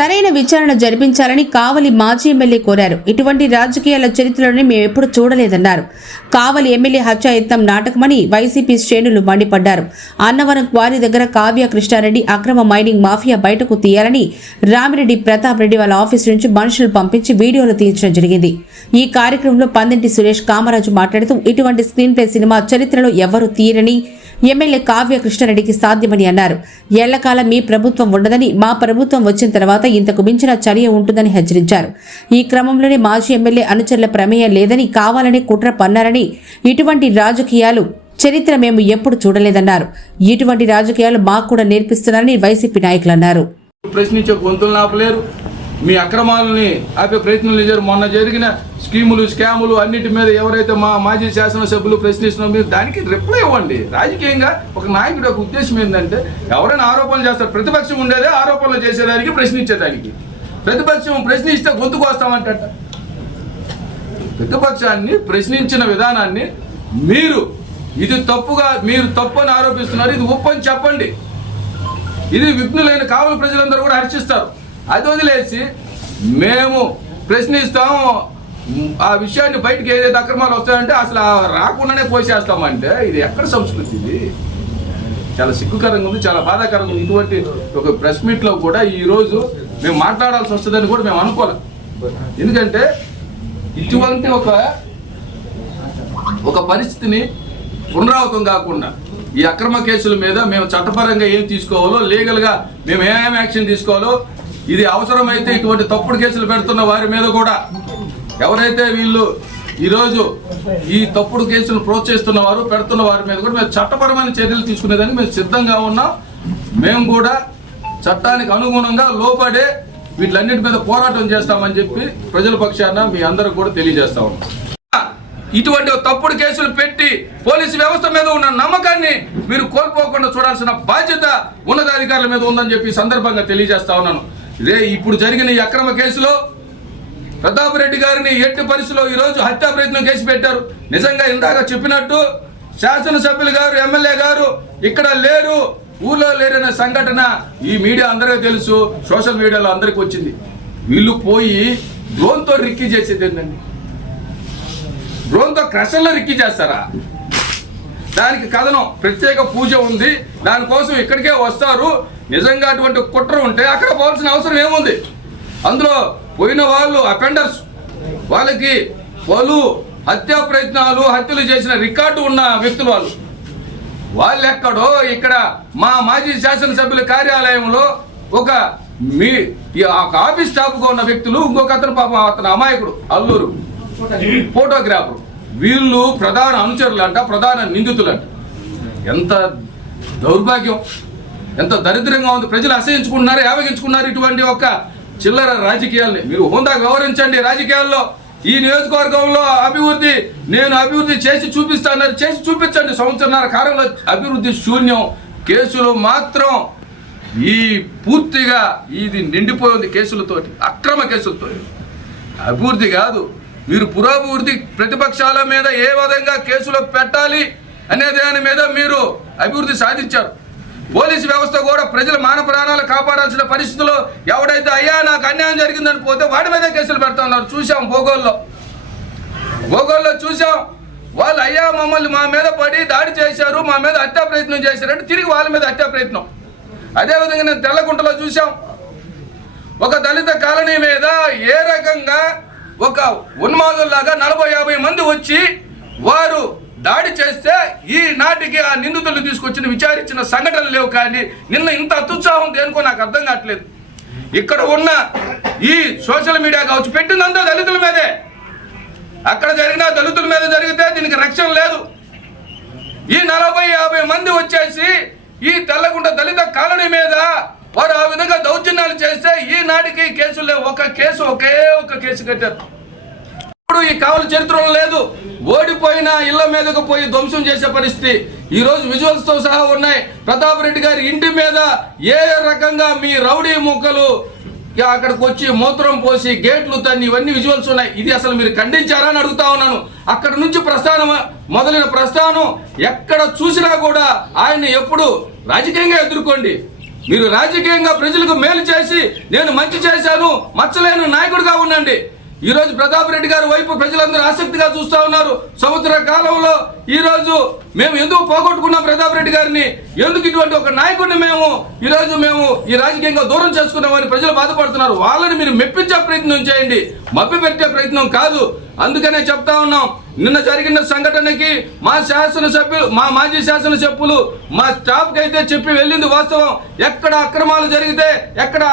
సరైన విచారణ జరిపించాలని కావలి మాజీ ఎమ్మెల్యే కోరారు. ఇటువంటి రాజకీయాల చరిత్రలోనే మేము ఎప్పుడు చూడలేదన్నారు. కావలి ఎమ్మెల్యే హత్యాయత్నం నాటకమని వైసీపీ శ్రేణులు మండిపడ్డారు. అన్నవరం క్వారీ దగ్గర కావ్య కృష్ణారెడ్డి అక్రమ మైనింగ్ మాఫియా బయటకు తీయాలని రామిరెడ్డి ప్రతాప్ రెడ్డి వాళ్ళ ఆఫీస్ నుంచి మనుషులు పంపించి వీడియోలు తీయించడం జరిగింది. ఈ కార్యక్రమంలో పందింటి సురేష్ కామరాజు మాట్లాడుతూ ఇటువంటి స్క్రీన్ ప్లే సినిమా చరిత్రలో ఎవరు తీయరని ఎమ్మెల్యే కావ్య కృష్ణారెడ్డికి సాధ్యమని అన్నారు. ఎల్లకాలం మీ ప్రభుత్వం ఉండదని మా ప్రభుత్వం వచ్చిన తర్వాత ఇంతకు మించిన చర్య ఉంటుందని హెచ్చరించారు. ఈ క్రమంలోనే మాజీ ఎమ్మెల్యే అనుచరుల ప్రమేయం లేదని కావాలని కుట్ర పన్నారని ఇటువంటి రాజకీయాలు చరిత్ర మేము ఎప్పుడు చూడలేదన్నారు. ఇటువంటి రాజకీయాలు మాకు కూడా నేర్పిస్తున్నారని వైసీపీ నాయకులు అన్నారు. ప్రశ్నించే గొంతులు నాపలేరు మీ అక్రమాలని ఆపే ప్రయత్నం చేశారు. మొన్న జరిగిన స్కీములు స్కాములు అన్నిటి మీద ఎవరైతే మా మాజీ శాసనసభ్యులు ప్రశ్నిస్తున్నారో మీరు దానికి రిప్లై ఇవ్వండి. రాజకీయంగా ఒక నాయకుడు ఒక ఉద్దేశం ఏంటంటే ఎవరైనా ఆరోపణలు చేస్తారు ప్రతిపక్షం ఉండేదే ఆరోపణలు చేసేదానికి ప్రశ్నించేదానికి. ప్రతిపక్షం ప్రశ్నిస్తే గొంతుకు వస్తామంట ప్రతిపక్షాన్ని ప్రశ్నించిన విధానాన్ని మీరు ఇది తప్పుగా మీరు తప్పు అని ఆరోపిస్తున్నారు ఇది ఉప్పని అని చెప్పండి. ఇది విఘ్నులైన కావలి ప్రజలందరూ కూడా హర్షిస్తారు. అది వదిలేసి మేము ప్రశ్నిస్తాము ఆ విషయాన్ని బయటకు ఏదైతే అక్రమాలు వస్తాయంటే అసలు ఆ రాకుండానే పోసేస్తామంటే ఇది ఎక్కడ సంస్కృతి ఇది? చాలా సిగ్గుకరంగా ఉంది చాలా బాధాకరంగా ఉంది. ఇటువంటి ఒక ప్రెస్ మీట్లో కూడా ఈరోజు మేము మాట్లాడాల్సి వస్తుందని కూడా మేము అనుకోలేం ఎందుకంటే ఇటువంటి ఒక ఒక పరిస్థితిని పునరావృతం కాకుండా ఈ అక్రమ కేసుల మీద మేము చట్టపరంగా ఏం తీసుకోవాలో లీగల్గా మేము ఏమేమి యాక్షన్ తీసుకోవాలో ఇది అవసరమైతే ఇటువంటి తప్పుడు కేసులు పెడుతున్న వారి మీద కూడా ఎవరైతే వీళ్ళు ఈరోజు ఈ తప్పుడు కేసులు ప్రోత్సహిస్తున్న వారు పెడుతున్న వారి మీద కూడా మేము చట్టపరమైన చర్యలు తీసుకునేదానికి మేము సిద్ధంగా ఉన్నాం. మేము కూడా చట్టానికి అనుగుణంగా లోపడే వీటిలన్నిటి మీద పోరాటం చేస్తామని చెప్పి ప్రజల పక్షాన మీ అందరూ కూడా తెలియజేస్తా ఉన్నాం. ఇటువంటి తప్పుడు కేసులు పెట్టి పోలీసు వ్యవస్థ మీద ఉన్న నమ్మకాన్ని మీరు కోల్పోకుండా చూడాల్సిన బాధ్యత ఉన్నతాధికారుల మీద ఉందని చెప్పి సందర్భంగా తెలియజేస్తా ఉన్నాను. ఇదే ఇప్పుడు జరిగిన ఈ అక్రమ కేసులో ప్రతాప్ రెడ్డి గారిని ఎట్టి పరిస్థితిలో ఈరోజు హత్యా ప్రయత్నం కేసు పెట్టారు. నిజంగా ఇందాక చెప్పినట్టు శాసనసభ్యులు గారు ఎమ్మెల్యే గారు ఇక్కడ లేరు ఊళ్ళో లేరన్న సంఘటన ఈ మీడియా అందరికీ తెలుసు సోషల్ మీడియాలో అందరికీ వచ్చింది. వీళ్ళు పోయి డ్రోన్తో రిక్కీ చేసేది ఏంటండి? డ్రోన్తో క్రషన్లో రిక్కీ చేస్తారా? దానికి కథనం. ప్రత్యేక పూజ ఉంది. దానికోసం ఇక్కడికే వస్తారు. నిజంగా అటువంటి కుట్ర ఉంటే అక్కడ పోవాల్సిన అవసరం ఏముంది? అందులో పోయిన వాళ్ళు అఫెండర్స్ వాళ్ళకి పలు హత్యా ప్రయత్నాలు హత్యలు చేసిన రికార్డు ఉన్న వ్యక్తులు వాళ్ళు. వాళ్ళు ఎక్కడో ఇక్కడ మా మాజీ శాసనసభ్యుల కార్యాలయంలో ఒక మీ ఒక ఆఫీస్ స్టాఫ్గా ఉన్న వ్యక్తులు ఇంకొక అతను పాపం అతను అమాయకుడు అల్లూరు. ఫోటోగ్రాఫర్. వీళ్ళు ప్రధాన అనుచరులంట ప్రధాన నిందితులంట. ఎంత దౌర్భాగ్యం ఎంత దరిద్రంగా ఉంది. ప్రజలు అసహించుకుంటున్నారు ఏవగించుకున్నారు ఇటువంటి ఒక చిల్లర రాజకీయాల్ని. మీరు హోందా గౌరవించండి. రాజకీయాల్లో ఈ నియోజకవర్గంలో అభివృద్ధి నేను అభివృద్ధి చేసి చూపిస్తానని చేసి చూపించండి. సంవత్సరాల కాలంలో అభివృద్ధి శూన్యం కేసులు మాత్రం ఈ పూర్తిగా ఇది నిండిపోయింది కేసులతోటి అక్రమ కేసులతో అభివృద్ధి కాదు. మీరు పురోభివృద్ధి ప్రతిపక్షాల మీద ఏ విధంగా కేసులు పెట్టాలి అనే దాని మీద మీరు అభివృద్ధి సాధించారు. పోలీసు వ్యవస్థ కూడా ప్రజల మాన ప్రాణాలు కాపాడాల్సిన పరిస్థితుల్లో ఎవడైతే అయ్యా నాకు అన్యాయం జరిగిందని పోతే వాడి మీద కేసులు పెడతా ఉన్నారు. చూసాం భూగోల్లో భూగోల్లో చూసాం వాళ్ళు అయ్యా మమ్మల్ని మా మీద పడి దాడి చేశారు మా మీద హత్యా ప్రయత్నం చేశారంటే తిరిగి వాళ్ళ మీద హత్యా ప్రయత్నం. అదేవిధంగా నేను తెల్లగుంటలో చూసాం ఒక దళిత కాలనీ మీద ఏ రకంగా ఒక ఉన్మాదుల్లాగా నలభై యాభై మంది వచ్చి వారు దాడి చేస్తే ఈ నాటికి ఆ నిందితులు తీసుకొచ్చిన విచారించిన సంఘటనలు లేవు కానీ నిన్న ఇంత అత్యుత్సాహం దేనికో నాకు అర్థం కావట్లేదు. ఇక్కడ ఉన్న ఈ సోషల్ మీడియా కావచ్చు పెట్టిందంతా దళితుల మీదే. అక్కడ జరిగిన దళితుల మీద జరిగితే దీనికి రక్షణ లేదు. ఈ నలభై యాభై మంది వచ్చేసి ఈ తెల్లగుంట దళిత కాలనీ మీద వారు ఆ విధంగా దౌర్జన్యాలు చేస్తే ఈ నాటికి కేసులు ఒక కేసు ఒకే ఒక కేసు కట్టారు. ఇప్పుడు ఈ కావలి చరిత్రలో లేదు. ఓడిపోయిన ఇళ్ళ మీదకు పోయి ధ్వంసం చేసే పరిస్థితి ఈ రోజు విజువల్స్తో సహా ఉన్నాయి. ప్రతాప్ రెడ్డి గారి ఇంటి మీద ఏ రకంగా మీ రౌడీ ముక్కలు అక్కడికి వచ్చి మూత్రం పోసి గేట్లు తన్ని ఇవన్నీ విజువల్స్ ఉన్నాయి. ఇది అసలు మీరు ఖండించారా అని అడుగుతా ఉన్నాను. అక్కడ నుంచి ప్రస్థానం మొదలైన ప్రస్థానం ఎక్కడ చూసినా కూడా ఆయన్ని ఎప్పుడు రాజకీయంగా ఎదుర్కోండి. మీరు రాజకీయంగా ప్రజలకు మేలు చేసి నేను మంచి చేశాను మచ్చలేని నాయకుడిగా ఉండండి. ఈరోజు ప్రతాప్ రెడ్డి గారి వైపు ప్రజలందరూ ఆసక్తిగా చూస్తా ఉన్నారు. సంవత్సర కాలంలో ఈ రోజు మేము ఎందుకు పోగొట్టుకున్నాం ప్రతాప్ రెడ్డి గారిని? ఎందుకు ఇటువంటి ఒక నాయకుడిని మేము ఈ రోజు మేము ఈ రాజకీయంగా దూరం చేసుకున్నామని ప్రజలు బాధపడుతున్నారు? వాళ్ళని మీరు మెప్పించే ప్రయత్నం చేయండి. మభ్య పెట్టే ప్రయత్నం కాదు. అందుకనే చెప్తా ఉన్నాం. నిన్న జరిగిన సంఘటనకి మా శాసనసభ్యులు మా మాజీ శాసనసభ్యులు మా స్టాఫ్కి అయితే చెప్పి వెళ్ళింది వాస్తవం. ఎక్కడ అక్రమాలు జరిగితే ఎక్కడ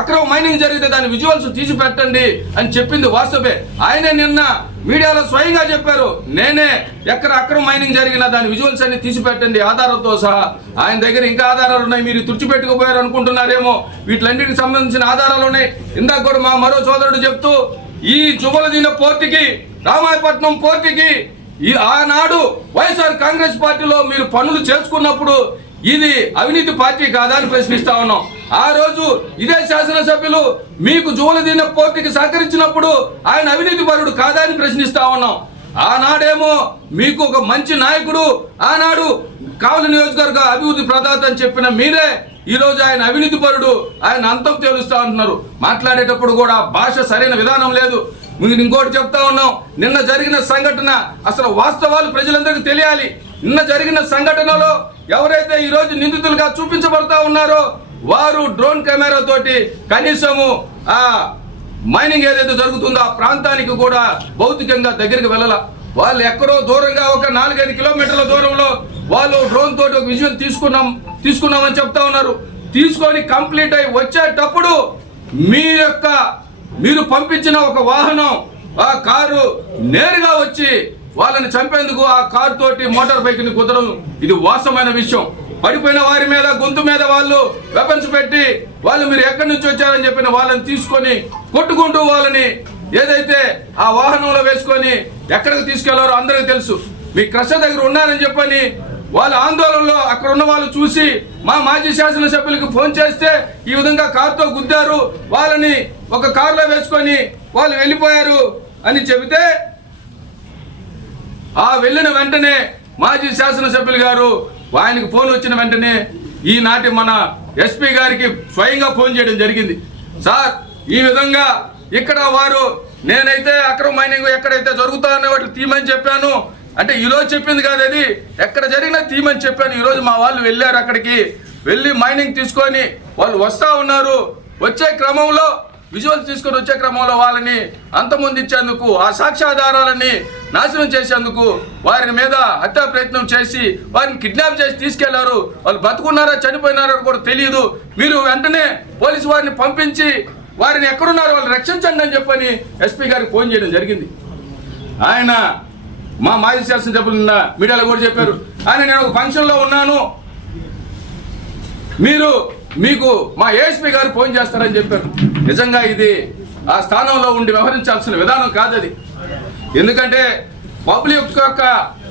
అక్రమ మైనింగ్ జరిగితే దాని విజువల్స్ తీసి పెట్టండి అని చెప్పింది వాస్తవే ఆయనే నిన్న మీడియాలో స్వయంగా చెప్పారు నేనే ఎక్కడ అక్రమ మైనింగ్ జరిగినా దాని విజువల్స్ అన్ని తీసిపెట్టండి ఆధారంతో ఆధారాలతో సహా. ఆయన దగ్గర ఇంకా ఆధారాలు ఉన్నాయి మీరు తుడిచిపెట్టుకుపోయారు అనుకుంటున్నారేమో. వీటిలన్నిటికి సంబంధించిన ఆధారాలు ఉన్నాయి. ఇందాక కూడా మా మరో సోదరుడు చెప్తూ ఈ జుబలదిన పోర్టుకి రామాయపట్నం పోర్టుకి ఈ ఆనాడు వైఎస్ఆర్ కాంగ్రెస్ పార్టీలో మీరు పనులు చేసుకున్నప్పుడు ఇది అవినీతి పార్టీ కాదా అని ప్రశ్నిస్తా ఉన్నాం. ఆ రోజు ఇదే శాసనసభ్యులు మీకు జూలదీన పోర్టుకి సహకరించినప్పుడు ఆయన అవినీతి పరుడు కాదా అని ప్రశ్నిస్తా ఉన్నాం. ఆనాడేమో మీకు ఒక మంచి నాయకుడు ఆనాడు కావలి నియోజకవర్గ అభివృద్ధి ప్రదాత అని చెప్పిన మీరే ఈరోజు ఆయన అవినీతి పరుడు ఆయన అంతం తేలుస్తా ఉంటున్నారు మాట్లాడేటప్పుడు కూడా భాష సరైన విధానం లేదు. మీరు ఇంకోటి చెప్తా ఉన్నాం. నిన్న జరిగిన సంఘటన అసలు వాస్తవాలు ప్రజలందరికీ తెలియాలి. నిన్న జరిగిన సంఘటనలో ఎవరైతే ఈ రోజు నిందితులుగా చూపించబడతా ఉన్నారో వారు డ్రోన్ కెమెరా తోటి కనీసము ఆ మైనింగ్ ఏదైతే జరుగుతుందో ఆ ప్రాంతానికి కూడా భౌతికంగా దగ్గరికి వెళ్ళాల. వాళ్ళు ఎక్కడో దూరంగా ఒక నాలుగైదు కిలోమీటర్ల దూరంలో వాళ్ళు డ్రోన్ తోటి ఒక విజువల్ తీసుకున్నాం తీసుకున్నామని చెప్తా ఉన్నారు. తీసుకొని కంప్లీట్ అయి వచ్చేటప్పుడు మీ యొక్క మీరు పంపించిన ఒక వాహనం ఆ కారు నేరుగా వచ్చి వాళ్ళని చంపేందుకు ఆ కారు తోటి మోటార్ బైక్ని కుదరం ఇది వాస్తవమైన విషయం. పడిపోయిన వారి మీద గొంతు మీద వాళ్ళు వెపన్స్ పెట్టి వాళ్ళు మీరు ఎక్కడి నుంచి వచ్చారని చెప్పిన వాళ్ళని తీసుకొని కొట్టుకుంటూ వాళ్ళని ఏదైతే ఆ వాహనంలో వేసుకొని ఎక్కడికి తీసుకెళ్ళారో అందరికీ తెలుసు. మీ క్రష దగ్గర ఉన్నారని చెప్పని వాళ్ళ ఆందోళనలో అక్కడ ఉన్న వాళ్ళు చూసి మా మాజీ శాసనసభ్యులకు ఫోన్ చేస్తే ఈ విధంగా కారుతో గుద్దారు. వాళ్ళని ఒక కారులో వేసుకొని వాళ్ళు వెళ్ళిపోయారు అని చెబితే ఆ వెళ్ళిన వెంటనే మాజీ శాసనసభ్యులు గారు ఆయనకు ఫోన్ వచ్చిన వెంటనే ఈనాటి మన ఎస్పీ గారికి స్వయంగా ఫోన్ చేయడం జరిగింది. సార్ ఈ విధంగా ఇక్కడ వారు నేనైతే అక్రమ మైనింగ్ ఎక్కడైతే జరుగుతానో వాటి తీమని చెప్పాను. అంటే ఈరోజు చెప్పింది కాదు అది. ఎక్కడ జరిగినా తీమని చెప్పాను. ఈరోజు మా వాళ్ళు వెళ్ళారు అక్కడికి. వెళ్ళి మైనింగ్ తీసుకొని వాళ్ళు వస్తూ ఉన్నారు. వచ్చే క్రమంలో విజువల్స్ తీసుకొని వచ్చే క్రమంలో వాళ్ళని అంతమొందించేందుకు ఆ సాక్ష్యాధారాలని నాశనం చేసేందుకు వారి మీద హత్యా ప్రయత్నం చేసి వారిని కిడ్నాప్ చేసి తీసుకెళ్ళారు. వాళ్ళు బతుకున్నారా చనిపోయినారో కూడా తెలియదు మీరు వెంటనే పోలీసు వారిని పంపించి వారిని ఎక్కడున్నారో వాళ్ళు రక్షించండి అని చెప్పని ఎస్పీ గారికి ఫోన్ చేయడం జరిగింది. ఆయన మా మాజీ శాసనసభ్యులు నిన్న మీడియాలో కూడా చెప్పారు. ఆయన నేను ఒక ఫంక్షన్లో ఉన్నాను. మీరు మీకు మా ఏఎస్పీ గారు ఫోన్ చేస్తారని చెప్పారు. నిజంగా ఇది ఆ స్థానంలో ఉండి వ్యవహరించాల్సిన విధానం కాదు అది ఎందుకంటే పబ్లిక్ యొక్క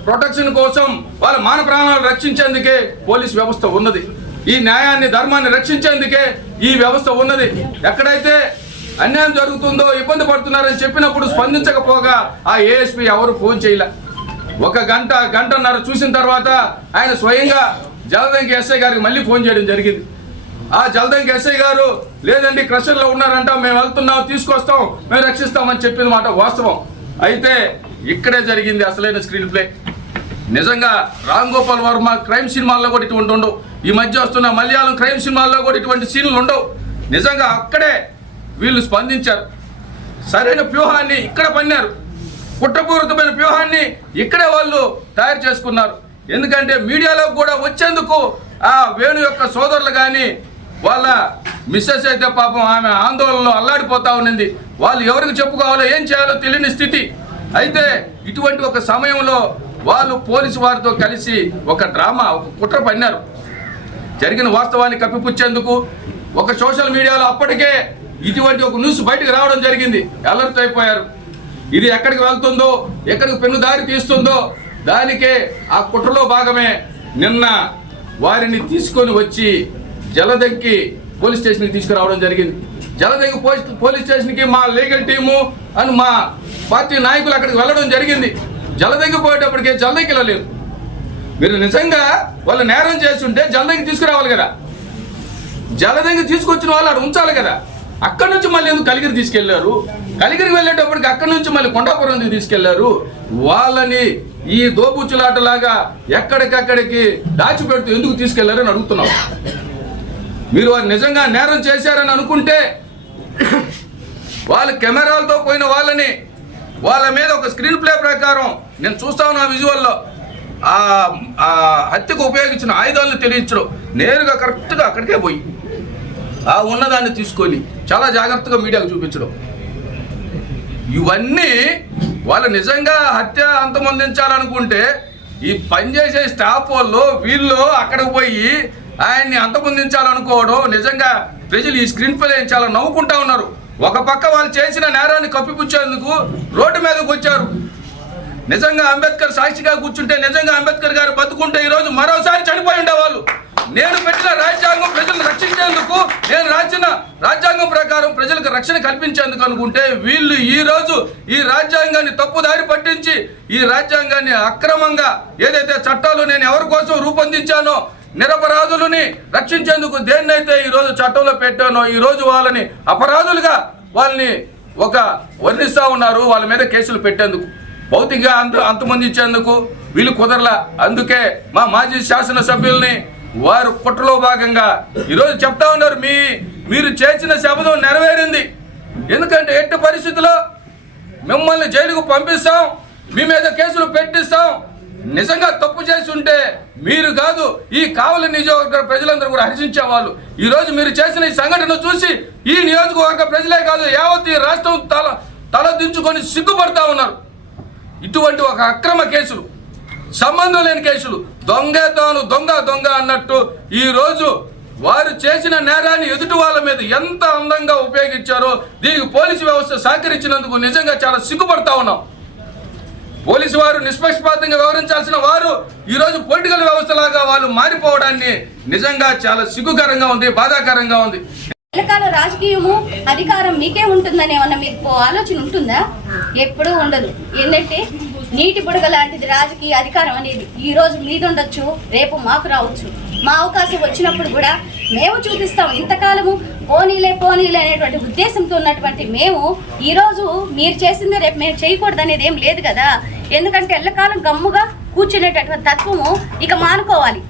ప్రొటెక్షన్ కోసం వాళ్ళ మాన ప్రాణాలు రక్షించేందుకే పోలీస్ వ్యవస్థ ఉన్నది. ఈ న్యాయాన్ని ధర్మాన్ని రక్షించేందుకే ఈ వ్యవస్థ ఉన్నది. ఎక్కడైతే అన్యాయం జరుగుతుందో ఇబ్బంది పడుతున్నారని చెప్పినప్పుడు స్పందించకపోగా ఆ ఏఎస్పీ ఎవరు ఫోన్ చేయలే. ఒక గంట గంటన్నర చూసిన తర్వాత ఆయన స్వయంగా జలదంకి ఎస్ఐ గారికి మళ్ళీ ఫోన్ చేయడం జరిగింది. ఆ జలదంకి ఎస్ఐ గారు లేదండి క్రషర్లో ఉన్నారంట మేము వెళ్తున్నాం తీసుకొస్తాం మేము రక్షిస్తామని చెప్పిన మాట వాస్తవం. అయితే ఇక్కడే జరిగింది అసలైన స్క్రీన్ ప్లే. నిజంగా రామ్ గోపాల్ వర్మ క్రైమ్ సినిమాల్లో కూడా ఇటువంటి ఉండవు. ఈ మధ్య వస్తున్న మలయాళం క్రైమ్ సినిమాల్లో కూడా ఇటువంటి సీన్లు ఉండవు. నిజంగా అక్కడే వీళ్ళు స్పందించారు. సరైన వ్యూహాన్ని ఇక్కడ పన్నారు. కుట్రపూరితమైన వ్యూహాన్ని ఇక్కడే వాళ్ళు తయారు చేసుకున్నారు. ఎందుకంటే మీడియాలో కూడా వచ్చేందుకు ఆ వేణు యొక్క సోదరులు కానీ వాళ్ళ మిస్సెస్ అయితే పాపం ఆమె ఆందోళనలో అల్లాడిపోతా ఉన్నింది. వాళ్ళు ఎవరికి చెప్పుకోవాలో ఏం చేయాలో తెలియని స్థితి. అయితే ఇటువంటి ఒక సమయంలో వాళ్ళు పోలీసు వారితో కలిసి ఒక డ్రామా ఒక కుట్ర పన్నారు జరిగిన వాస్తవాన్ని కప్పిపుచ్చేందుకు ఒక సోషల్ మీడియాలో అప్పటికే ఇటువంటి ఒక న్యూస్ బయటకు రావడం జరిగింది. అలర్ట్ అయిపోయారు. ఇది ఎక్కడికి వెళ్తుందో ఎక్కడికి పెన్ను దారి తీస్తుందో దానికే ఆ కుట్రలో భాగమే నిన్న వారిని తీసుకొని వచ్చి జలదంకి పోలీస్ స్టేషన్కి తీసుకురావడం జరిగింది. జలదంకి పోలీస్ పోలీస్ స్టేషన్కి మా లీగల్ టీము అని మా పార్టీ నాయకులు అక్కడికి వెళ్ళడం జరిగింది. జలదంకి పోయేటప్పటికే జలదంకి వెళ్ళలేదు. మీరు నిజంగా వాళ్ళు నేరం చేస్తుంటే జల్దీకి తీసుకురావాలి కదా. జలదంగి తీసుకొచ్చిన వాళ్ళు అక్కడ ఉంచాలి కదా. అక్కడి నుంచి మళ్ళీ ఎందుకు కలిగిరి తీసుకెళ్ళారు? కలిగిరి వెళ్ళేటప్పటికి అక్కడి నుంచి మళ్ళీ కొండాపురం తీసుకెళ్ళారు? వాళ్ళని ఈ దోబుచ్చులాటలాగా ఎక్కడికక్కడికి దాచిపెడుతూ ఎందుకు తీసుకెళ్ళారని అడుగుతున్నాం. మీరు వారు నిజంగా నేరం చేశారని అనుకుంటే వాళ్ళ కెమెరాలతో పోయిన వాళ్ళని వాళ్ళ మీద ఒక స్క్రీన్ ప్లే ప్రకారం నేను చూస్తా ఉన్నా విజువల్లో. ఆ హత్యకు ఉపయోగించిన ఆయుధాలను తెలియచడం నేరుగా కరెక్ట్గా అక్కడికే పోయి ఆ ఉన్నదాన్ని తీసుకొని చాలా జాగ్రత్తగా మీడియాకు చూపించడం. ఇవన్నీ వాళ్ళు నిజంగా హత్య అంతమొందించాలనుకుంటే ఈ పనిచేసే స్టాఫ్ వాళ్ళు వీళ్ళు అక్కడికి పోయి ఆయన్ని అంతమొందించాలనుకోవడం నిజంగా ప్రజలు ఈ స్క్రీన్ ప్లే చాలా నవ్వుకుంటా ఉన్నారు. ఒక పక్క వాళ్ళు చేసిన నేరాన్ని కప్పిపుచ్చేందుకు రోడ్డు మీదకి వచ్చారు. నిజంగా అంబేద్కర్ సాక్షిగా కూర్చుంటే నిజంగా అంబేద్కర్ గారు బతుకుంటే ఈరోజు మరోసారి చనిపోయి ఉండేవాళ్ళు. నేను పెట్టిన రాజ్యాంగం ప్రజలను రక్షించేందుకు నేను రాసిన రాజ్యాంగం ప్రకారం ప్రజలకు రక్షణ కల్పించేందుకు అనుకుంటే వీళ్ళు ఈ రోజు ఈ రాజ్యాంగాన్ని తప్పుదారి పట్టించి ఈ రాజ్యాంగాన్ని అక్రమంగా ఏదైతే చట్టాలు నేను ఎవరి కోసం రూపొందించానో నిరపరాధులని రక్షించేందుకు దేన్నైతే ఈ రోజు చట్టంలో పెట్టానో ఈరోజు వాళ్ళని అపరాధులుగా వాళ్ళని ఒక వర్ణిస్తా ఉన్నారు వాళ్ళ మీద కేసులు పెట్టేందుకు. భౌతికంగా అంత అంతమొందించేందుకు వీళ్ళు కుదరలా. అందుకే మా మాజీ శాసనసభ్యుల్ని వారు కుట్రలో భాగంగా ఈరోజు చెప్తా ఉన్నారు మీ మీరు చేసిన శబ్దం నెరవేరింది. ఎందుకంటే ఎట్టి పరిస్థితుల్లో మిమ్మల్ని జైలుకు పంపిస్తాం మీ మీద కేసులు పెట్టిస్తాం నిజంగా తప్పు చేసి ఉంటే మీరు కాదు ఈ కావలి నియోజకవర్గ ప్రజలందరూ కూడా హర్షించేవాళ్ళు. ఈరోజు మీరు చేసిన ఈ సంఘటన చూసి ఈ నియోజకవర్గ ప్రజలే కాదు యావత్ ఈ రాష్ట్రం తల తలదించుకొని సిగ్గుపడతా ఉన్నారు. ఇటువంటి ఒక అక్రమ కేసులు సంబంధం లేని కేసులు దొంగ తాను దొంగ దొంగ అన్నట్టు ఈరోజు వారు చేసిన నేరాన్ని ఎదుటి వాళ్ళ మీద ఎంత అందంగా ఉపయోగించారో దీనికి పోలీసు వ్యవస్థ సహకరించినందుకు నిజంగా చాలా సిగ్గుపడతా ఉన్నాం. పోలీసు వారు నిష్పక్షపాతంగా వ్యవహరించాల్సిన వారు ఈరోజు పొలిటికల్ వ్యవస్థ లాగా వాళ్ళు మారిపోవడాన్ని నిజంగా చాలా సిగ్గుకరంగా ఉంది బాధాకరంగా ఉంది. ఎల్లకాల రాజకీయము అధికారం మీకే ఉంటుందని ఏమన్నా మీకు ఆలోచన ఉంటుందా? ఎప్పుడూ ఉండదు. ఏంటంటే నీటి బుడగ లాంటిది రాజకీయ అధికారం అనేది ఈ రోజు మీద ఉండొచ్చు రేపు మాకు రావచ్చు. మా అవకాశం వచ్చినప్పుడు కూడా మేము చూపిస్తాం ఇంతకాలము పోనీలే పోనీలే అనేటువంటి ఉద్దేశంతో ఉన్నటువంటి మేము ఈరోజు మీరు చేసిందే రేపు మేము చేయకూడదు అనేది ఏం లేదు కదా. ఎందుకంటే ఎల్లకాలం గమ్ముగా కూర్చునేటటువంటి తత్వము ఇక మానుకోవాలి.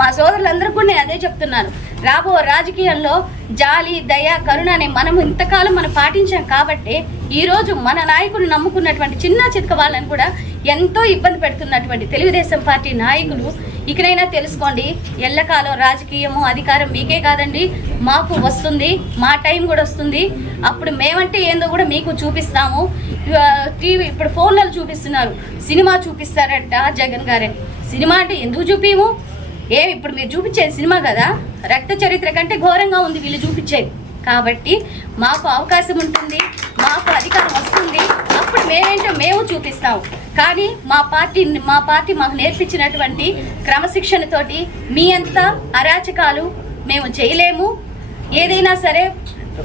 మా సోదరులందరికీ కూడా నేను అదే చెప్తున్నాను. రాబో రాజకీయాల్లో జాలి దయ కరుణ అనే మనం ఇంతకాలం మనం పాటించాం కాబట్టి ఈరోజు మన నాయకులు నమ్ముకున్నటువంటి చిన్న చితక వాళ్ళని కూడా ఎంతో ఇబ్బంది పెడుతున్నటువంటి తెలుగుదేశం పార్టీ నాయకులు ఇకనైనా తెలుసుకోండి ఎల్లకాలం రాజకీయము అధికారం మీకే కాదండి మాకు వస్తుంది మా టైం కూడా వస్తుంది. అప్పుడు మేమంటే ఏందో కూడా మీకు చూపిస్తాము. టీవీ ఇప్పుడు ఫోన్లలో చూపిస్తున్నారు సినిమా చూపిస్తారంట జగన్ గారని సినిమా అంటే ఎందుకు చూపిము? ఏ ఇప్పుడు మీరు చూపించేది సినిమా కదా? రక్త చరిత్ర కంటే ఘోరంగా ఉంది వీళ్ళు చూపించేది. కాబట్టి మాకు అవకాశం ఉంటుంది మాకు అధికారం వస్తుంది. అప్పుడు మేమేంటో మేము చూపిస్తాము కానీ మా పార్టీ మా పార్టీ మాకు నేర్పించినటువంటి క్రమశిక్షణతోటి మీ అంత అరాచకాలు మేము చేయలేము. ఏదైనా సరే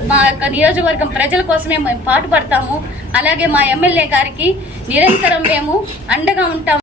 మా యొక్క నియోజకవర్గం ప్రజల కోసమే మేము పాటుపడతాము. అలాగే మా ఎమ్మెల్యే గారికి నిరంతరం మేము అండగా ఉంటాము.